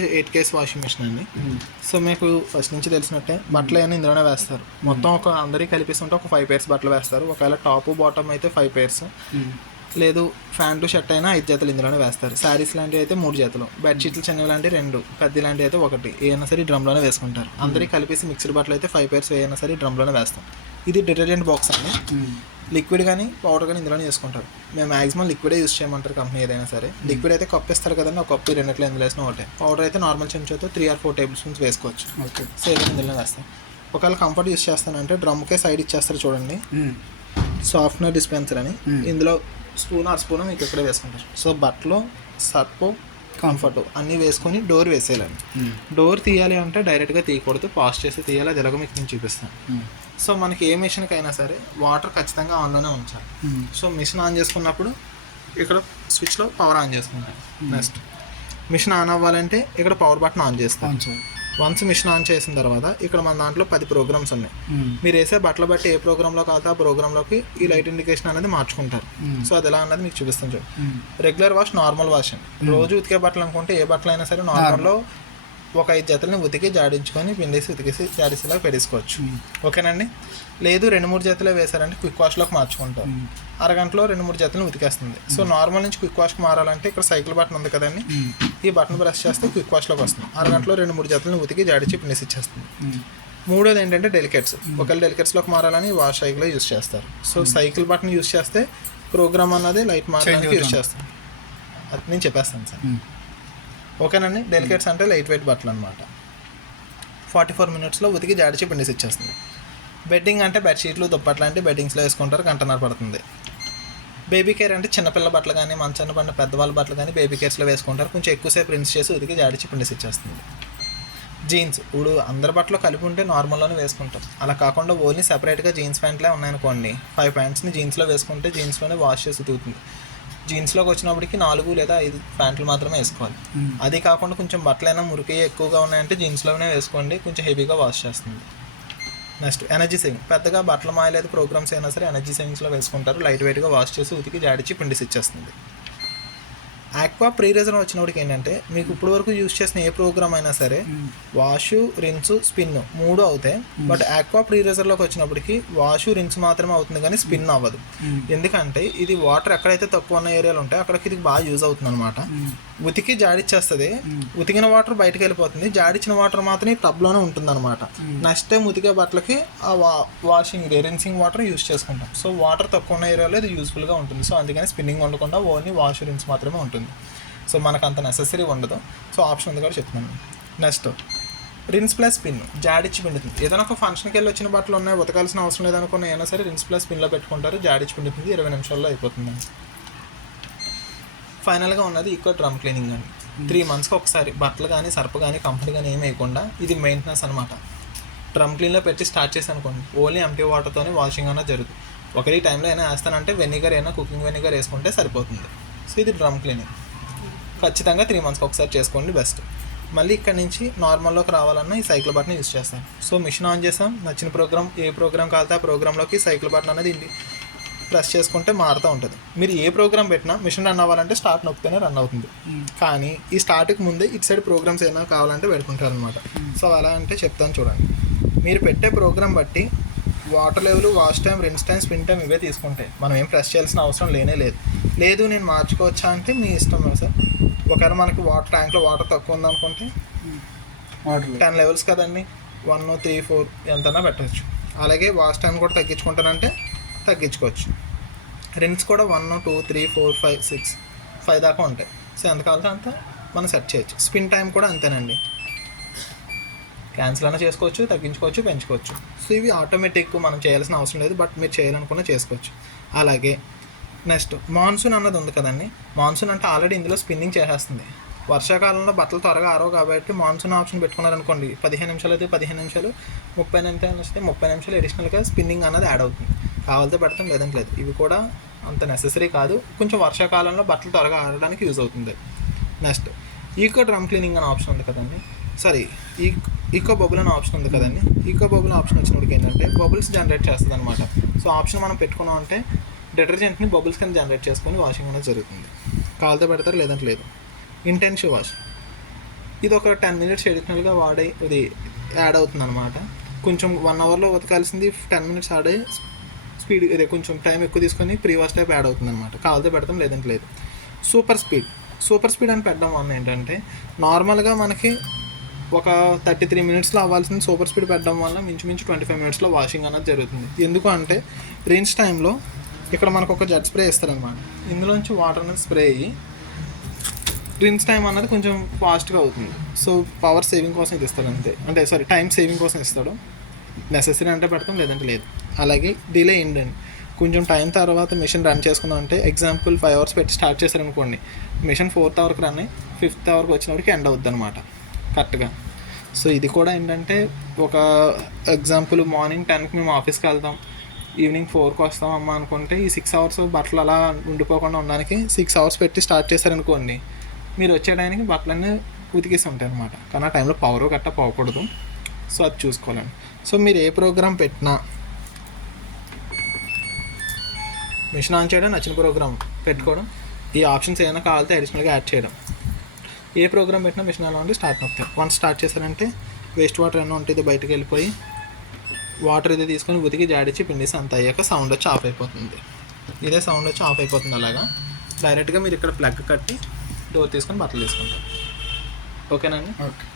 8 case washing machine అండి. So మీకు first నుంచి తెలిసినట్టే బట్టలు అయినా ఇందులోనే వేస్తారు. మొత్తం ఒక అందరికీ కలిపిస్తుంటే ఒక 5 పేర్స్ బట్టలు వేస్తారు. ఒకవేళ టాప్ బాటమ్ అయితే 5 పేర్స్, లేదు ప్యాంటు షర్ట్ అయినా 5 జతలు ఇందులోనే వేస్తారు. శారీస్ లాంటివి అయితే 3 జతలు, బెడ్షీట్లు చిన్నవి లాంటివి 2, పెద్ద లాంటివి అయితే 1 ఏమైనా సరే డ్రమ్లోనే వేసుకుంటారు. అందరికీ కలిపేసి మిక్స్డ్ బట్టలు అయితే 5 పేర్స్ ఏమైనా సరే డ్రమ్లోనే వేస్తాం. ఇది డిటర్జెంట్ బాక్స్ అండి. లిక్విడ్ కానీ పౌడర్ కానీ ఇందులోనే చేసుకుంటారు. మేము మ్యాక్సిమం లిక్విడే యూస్ చేయమంటారు కంపెనీ ఏదైనా సరే. లిక్విడ్ అయితే కప్ ఇస్తారు కదండి, ఒక కప్పు రెండిట్లో ఎందులో వేసినా ఒకటే. పౌడర్ అయితే నార్మల్ చెంచాతో 3 or 4 టేబుల్ స్పూన్స్ వేసుకోవచ్చు. సేమ్ ఇందులో వేస్తాం. ఒకవేళ కంఫర్ట్ యూస్ చేస్తానంటే డ్రమ్కే సైడ్ ఇచ్చేస్తారు చూడండి, సాఫ్ట్నర్ డిస్పెన్సర్ అని. ఇందులో స్పూన్ మీకు ఇక్కడే వేసుకుంటారు. సో బట్టలు, సర్పు, కంఫర్ట్ అన్నీ వేసుకొని డోర్ వేసేయాలండి. డోర్ తీయాలి అంటే డైరెక్ట్గా తీయకూడదు, పాస్ చేసి తీయాలి. అది ఎలాగో మీకు నేను చూపిస్తాను. సో మనకి ఏ మిషన్కి అయినా సరే వాటర్ ఖచ్చితంగా ఆన్లోనే ఉంచాలి. సో మిషన్ ఆన్ చేసుకున్నప్పుడు ఇక్కడ స్విచ్లో పవర్ ఆన్ చేసుకుంటాం. నెక్స్ట్ మిషన్ ఆన్ అవ్వాలంటే ఇక్కడ పవర్ బటన్ ఆన్ చేస్తాం. వన్స్ మిషన్ ఆన్ చేసిన తర్వాత ఇక్కడ మన దాంట్లో 10 ప్రోగ్రామ్స్ ఉన్నాయి. మీరు వేసే బట్టలు బట్టి ఏ ప్రోగ్రాంలో కావాలో ఆ ప్రోగ్రాంలోకి ఈ లైట్ ఇండికేషన్ అనేది మార్చుకుంటారు. సో అది ఎలా అన్నది మీకు చూపిస్తాను చూడండి. రెగ్యులర్ వాష్, నార్మల్ వాష్ అండి. రోజు ఉతికే బట్టలు అనుకుంటే ఏ బట్టలు అయినా సరే నార్మల్లో ఒక 5 జతలని ఉతికి జాడించుకొని పిండేసి ఉతికేసి జాడీసీలా పెట్టేసుకోవచ్చు. ఓకేనండి. లేదు 2-3 జతలే వేసారంటే క్విక్ వాష్లోకి మార్చుకుంటారు. అరగంటలో 2-3 జతలను ఉతికేస్తుంది. సో నార్మల్ నుంచి క్విక్ వాష్కి మారాలంటే ఇక్కడ సైకిల్ బటన్ ఉంది కదండి, ఈ బటన్ ప్రెస్ చేస్తే క్విక్ వాష్లోకి వస్తుంది. అరగంటలో 2-3 జతలను ఉతికి జాడించి పిండేసి ఇచ్చేస్తుంది. మూడోది ఏంటంటే డెలికేట్స్. ఒకవేళ డెలికేట్స్లోకి మారాలని వాష్ సైకిల్లో యూస్ చేస్తారు. సో సైకిల్ బటన్ యూస్ చేస్తే ప్రోగ్రామ్ అన్నది లైట్ మారడానికి యూస్ చేస్తాం. అది నేను చెప్పేస్తాను సార్. ఓకేనండి. డెలికేట్స్ అంటే లైట్ వెయిట్ బట్టలు అనమాట. 44 minutesలో ఉతికి జాడిచి పిండేసి ఇచ్చేస్తుంది. బెడ్డింగ్ అంటే బెడ్షీట్లు, దుప్పట్లు లాంటి బెడ్డింగ్స్లో వేసుకుంటారు, గంటన్నర పడుతుంది. బేబీ కేర్ అంటే చిన్నపిల్ల బట్టలు కానీ మంచాన్ని పడిన పెద్దవాళ్ళ బట్టలు కానీ బేబీ కేర్స్లో వేసుకుంటారు. కొంచెం ఎక్కువసేపు రిన్స్ చేసి ఉతికి జాడిచి పిండేసి ఇచ్చేస్తుంది. జీన్స్ ఇప్పుడు అందరి బట్టలు కలిపి ఉంటే నార్మల్లోనే వేసుకుంటాం. అలా కాకుండా ఓన్లీ సెపరేట్గా జీన్స్ ప్యాంట్లే ఉన్నాయనుకోండి, 5 ప్యాంట్స్ని జీన్స్లో వేసుకుంటే జీన్స్లోనే వాష్ చేసి ఉతుకుతుంది. జీన్స్లోకి వచ్చినప్పటికి 4 లేదా 5 ప్యాంట్లు మాత్రమే వేసుకోవాలి. అది కాకుండా కొంచెం బట్టలైనా మురికి ఎక్కువగా ఉన్నాయంటే జీన్స్లోనే వేసుకోండి, కొంచెం హెవీగా వాష్ చేస్తుంది. Next energy saving. పెద్దగా బట్టలు మాయలేదు ప్రోగ్రామ్స్ అయినా సరే ఎనర్జీ సేవింగ్స్లో వేసుకుంటారు. లైట్ వెయిట్గా వాష్ చేసి ఉతికి జాడిచి పిండిసి ఇచ్చేస్తుంది. ఆక్వా ప్రీ రిజర్వ్ వచ్చినప్పటికి ఏంటంటే మీకు ఇప్పుడు వరకు యూజ్ చేసిన ఏ ప్రోగ్రామ్ అయినా సరే వాష్, రిన్స్, స్పిన్ 3 అవుతాయి. బట్ ఆక్వా ప్రీ రిజర్వ్లోకి వచ్చినప్పటికి వాష్, రిన్స్ మాత్రమే అవుతుంది కానీ స్పిన్ అవ్వదు. ఎందుకంటే ఇది వాటర్ ఎక్కడైతే తక్కువ ఉన్న ఏరియాలు ఉంటాయో అక్కడికి ఇది బాగా యూజ్ అవుతుంది అనమాట. ఉతికి జాడిచ్చేస్తుంది. ఉతికిన వాటర్ బయటకు వెళ్ళిపోతుంది, జాడిచ్చిన వాటర్ మాత్రం ఈ టబ్లోనే ఉంటుంది అనమాట. నెక్స్ట్ టైం ఉతికే బట్టలకి ఆ వాషింగ్ రిన్సింగ్ వాటర్ యూజ్ చేసుకుంటాం. సో వాటర్ తక్కువ ఉన్న ఏరియాలో ఇది యూస్ఫుల్గా ఉంటుంది. సో అందుకని స్పిన్నింగ్ ఉండకుండా ఓన్లీ వాష్, రిన్స్ మాత్రమే ఉంటుంది. సో మనకు అంత నెసెసరీ ఉండదు. సో ఆప్షన్ ఉంది కూడా చెప్తున్నాను. నెక్స్ట్ రిన్స్ ప్లస్ స్పిన్, జాడిచ్చి పిండుతుంది. ఏదైనా ఒక ఫంక్షన్కి వెళ్ళి వచ్చిన బట్టలు ఉన్నాయి, ఉతకాల్సిన అవసరం లేదనుకున్న అయినా సరే రిన్స్ ప్లస్ స్పిన్లో పెట్టుకుంటారు, జాడిచ్చి పిండుతుంది. 20 నిమిషాల్లో అయిపోతుంది. ఫైనల్గా ఉన్నది ఈకో డ్రమ్ క్లీనింగ్ అండి. 3 monthsకి ఒకసారి బట్టలు కానీ సర్పు కానీ కంఫర్ట్ కానీ ఏమి వేయకుండా ఇది మెయింటెనెన్స్ అనమాట. డ్రమ్ క్లీన్లో పెట్టి స్టార్ట్ చేసి అనుకోండి, ఓన్లీ ఎంటీ వాటర్తోనే వాషింగ్ అనేది జరుగుతుంది. ఒకటి టైంలో అయినా వేస్తానంటే వెనిగర్ అయినా కుకింగ్ వెనిగర్ వేసుకుంటే సరిపోతుంది. సో ఇది డ్రమ్ క్లీనింగ్. ఖచ్చితంగా 3 monthsకి ఒకసారి చేసుకోండి బెస్ట్. మళ్ళీ ఇక్కడ నుంచి నార్మల్లోకి రావాలన్నా ఈ సైకిల్ బటన్ యూజ్ చేస్తాం. సో మిషన్ ఆన్ చేసాం, నచ్చిన ప్రోగ్రామ్ ఏ ప్రోగ్రామ్ కావాలితే ఆ ప్రోగ్రాంలోకి సైకిల్ బటన్ అనేది ప్రెస్ చేసుకుంటే మారుతూ ఉంటుంది. మీరు ఏ ప్రోగ్రామ్ పెట్టినా మిషన్ రన్ అవ్వాలంటే స్టార్ట్ నొక్కితేనే రన్ అవుతుంది. కానీ ఈ స్టార్ట్కి ముందే ఇటు సైడ్ ప్రోగ్రామ్స్ ఏమైనా కావాలంటే పెట్టుకుంటారు అనమాట. సో అలా అంటే చెప్తాను చూడండి. మీరు పెట్టే ప్రోగ్రామ్ బట్టి water level, wash time, rinse time, spin time ఇవే తీసుకుంటాయి. మనం ఏం ప్రెస్ చేయాల్సిన అవసరం లేదు నేను మార్చుకోవచ్చా అంటే మీ ఇష్టం సార్. ఒకవేళ మనకి వాటర్ ట్యాంక్లో వాటర్ తక్కువ ఉందనుకుంటే 10 levels కదండి, 1, 3, 4 ఎంతైనా పెట్టవచ్చు. అలాగే వాష్ టైం కూడా తగ్గించుకుంటానంటే తగ్గించుకోవచ్చు. రిన్స్ కూడా 1, 2, 3, 4, 5, 6, 5 దాకా ఉంటాయి. సో ఎంత కావాలంటే అంత మనం సెట్ చేయొచ్చు. స్పిన్ టైం కూడా అంతేనండి, క్యాన్సిల్ అయినా చేసుకోవచ్చు, తగ్గించుకోవచ్చు, పెంచుకోవచ్చు. సో ఇవి ఆటోమేటిక్, మనం చేయాల్సిన అవసరం లేదు, బట్ మీరు చేయాలనుకున్నా చేసుకోవచ్చు. అలాగే నెక్స్ట్ మాన్సూన్ అన్నది ఉంది కదండి. మాన్సూన్ అంటే ఆల్రెడీ ఇందులో స్పిన్నింగ్ చేసేస్తుంది. వర్షాకాలంలో బట్టలు త్వరగా ఆరవు కాబట్టి మాన్సూన్ ఆప్షన్ పెట్టుకున్నారనుకోండి, 15 నిమిషాలు అయితే 15 నిమిషాలు, 30 నిమిషాలు వస్తే 30 నిమిషాలు అడిషనల్గా స్పిన్నింగ్ అన్నది యాడ్ అవుతుంది. కావాలితే పెడతాం, లేదంటే లేదు. ఇవి కూడా అంత నెసెసరీ కాదు, కొంచెం వర్షాకాలంలో బట్టలు త్వరగా ఆడడానికి యూజ్ అవుతుంది. నెక్స్ట్ ఈకో డ్రమ్ క్లీనింగ్ అనే ఆప్షన్ ఉంది కదండి, ఈకో బబుల్ అనే ఆప్షన్ ఉంది కదండి. ఈకో బబుల్ ఆప్షన్ వచ్చినప్పటికి ఏంటంటే బబుల్స్ జనరేట్ చేస్తుంది అనమాట. సో ఆప్షన్ మనం పెట్టుకున్నాం అంటే డిటర్జెంట్ని బబుల్స్ కింద జనరేట్ చేసుకొని వాషింగ్ అనేది జరుగుతుంది. కావాలితే పెడతారు, లేదంటే లేదు. ఇంటెన్సివ్ వాష్ ఇది ఒక 10 మినిట్స్ అడిషనల్గా ఇది యాడ్ అవుతుంది అనమాట. కొంచెం 1 అవర్లో ఉతకాల్సింది 10 మినిట్స్ ఆడే స్పీడ్ ఇదే కొంచెం టైం ఎక్కువ తీసుకొని ప్రీ వాష్ టైప్ యాడ్ అవుతుంది అనమాట. కావాలితే పెడతాం, లేదంటే లేదు. సూపర్ స్పీడ్ అని పెట్టడం వల్ల ఏంటంటే నార్మల్గా మనకి ఒక 33 మినిట్స్లో అవ్వాల్సింది సూపర్ స్పీడ్ పెట్టడం వల్ల మించుమించు 25 మినిట్స్లో వాషింగ్ అనేది జరుగుతుంది. ఎందుకు అంటే రిన్స్ టైంలో ఇక్కడ మనకు ఒక జెట్ స్ప్రే ఇస్తారనమాట. ఇందులోంచి వాటర్ అనేది స్ప్రే అయ్యి రిన్స్ టైం అన్నది కొంచెం ఫాస్ట్గా అవుతుంది. సో పవర్ సేవింగ్ కోసం ఇది ఇస్తాడు అంతే. టైం సేవింగ్ కోసం ఇస్తాడు. నెసెసరీ అంటే పెడతాం, లేదంటే లేదు. అలాగే డిలే ఏంటండి, కొంచెం టైం తర్వాత మిషన్ రన్ చేసుకుందాం అంటే ఎగ్జాంపుల్ 5 అవర్స్ పెట్టి స్టార్ట్ చేశారనుకోండి, మిషన్ 4th అవర్కి రన్ అయ్యి 5th అవర్కి వచ్చినప్పటికి ఎండ్ అవుద్ది అనమాట కరెక్ట్గా. సో ఇది కూడా ఏంటంటే ఒక ఎగ్జాంపుల్ మార్నింగ్ 10కి మేము ఆఫీస్కి వెళ్తాం, ఈవినింగ్ 4కి వస్తాం అమ్మ అనుకుంటే ఈ 6 అవర్స్ బట్టలు అలా ఉండిపోకుండా ఉండడానికి 6 అవర్స్ పెట్టి స్టార్ట్ చేశారనుకోండి, మీరు వచ్చే టైంకి బట్టలన్నీ ఉతికేసి ఉంటాయి అనమాట. కానీ ఆ టైంలో పవర్ గట్టా పోకూడదు. సో అది చూసుకోవాలండి. సో మీరు ఏ ప్రోగ్రామ్ పెట్టినా మిషన్ ఆన్ చేయడం, నచ్చిన ప్రోగ్రామ్ పెట్టుకోవడం, ఈ ఆప్షన్స్ ఏమైనా కావాలితే అడిషనల్గా యాడ్ చేయడం. ఏ ప్రోగ్రామ్ పెట్టినా మిషన్ అలా ఉంటే స్టార్ట్ అవుతాయి. వన్స్ స్టార్ట్ చేశారంటే వేస్ట్ వాటర్ ఏమైనా ఉంటుంది బయటకు వెళ్ళిపోయి వాటర్ ఇది తీసుకొని ఉతికి జాడిచ్చి పిండిసి అంత అయ్యాక సౌండ్ వచ్చి ఆఫ్ అయిపోతుంది. ఇదే సౌండ్ వచ్చి ఆఫ్ అయిపోతుంది. అలాగా డైరెక్ట్గా మీరు ఇక్కడ ప్లగ్ కట్టి డోర్ తీసుకొని బట్టలు తీసుకుంటారు. ఓకేనండి. ఓకే.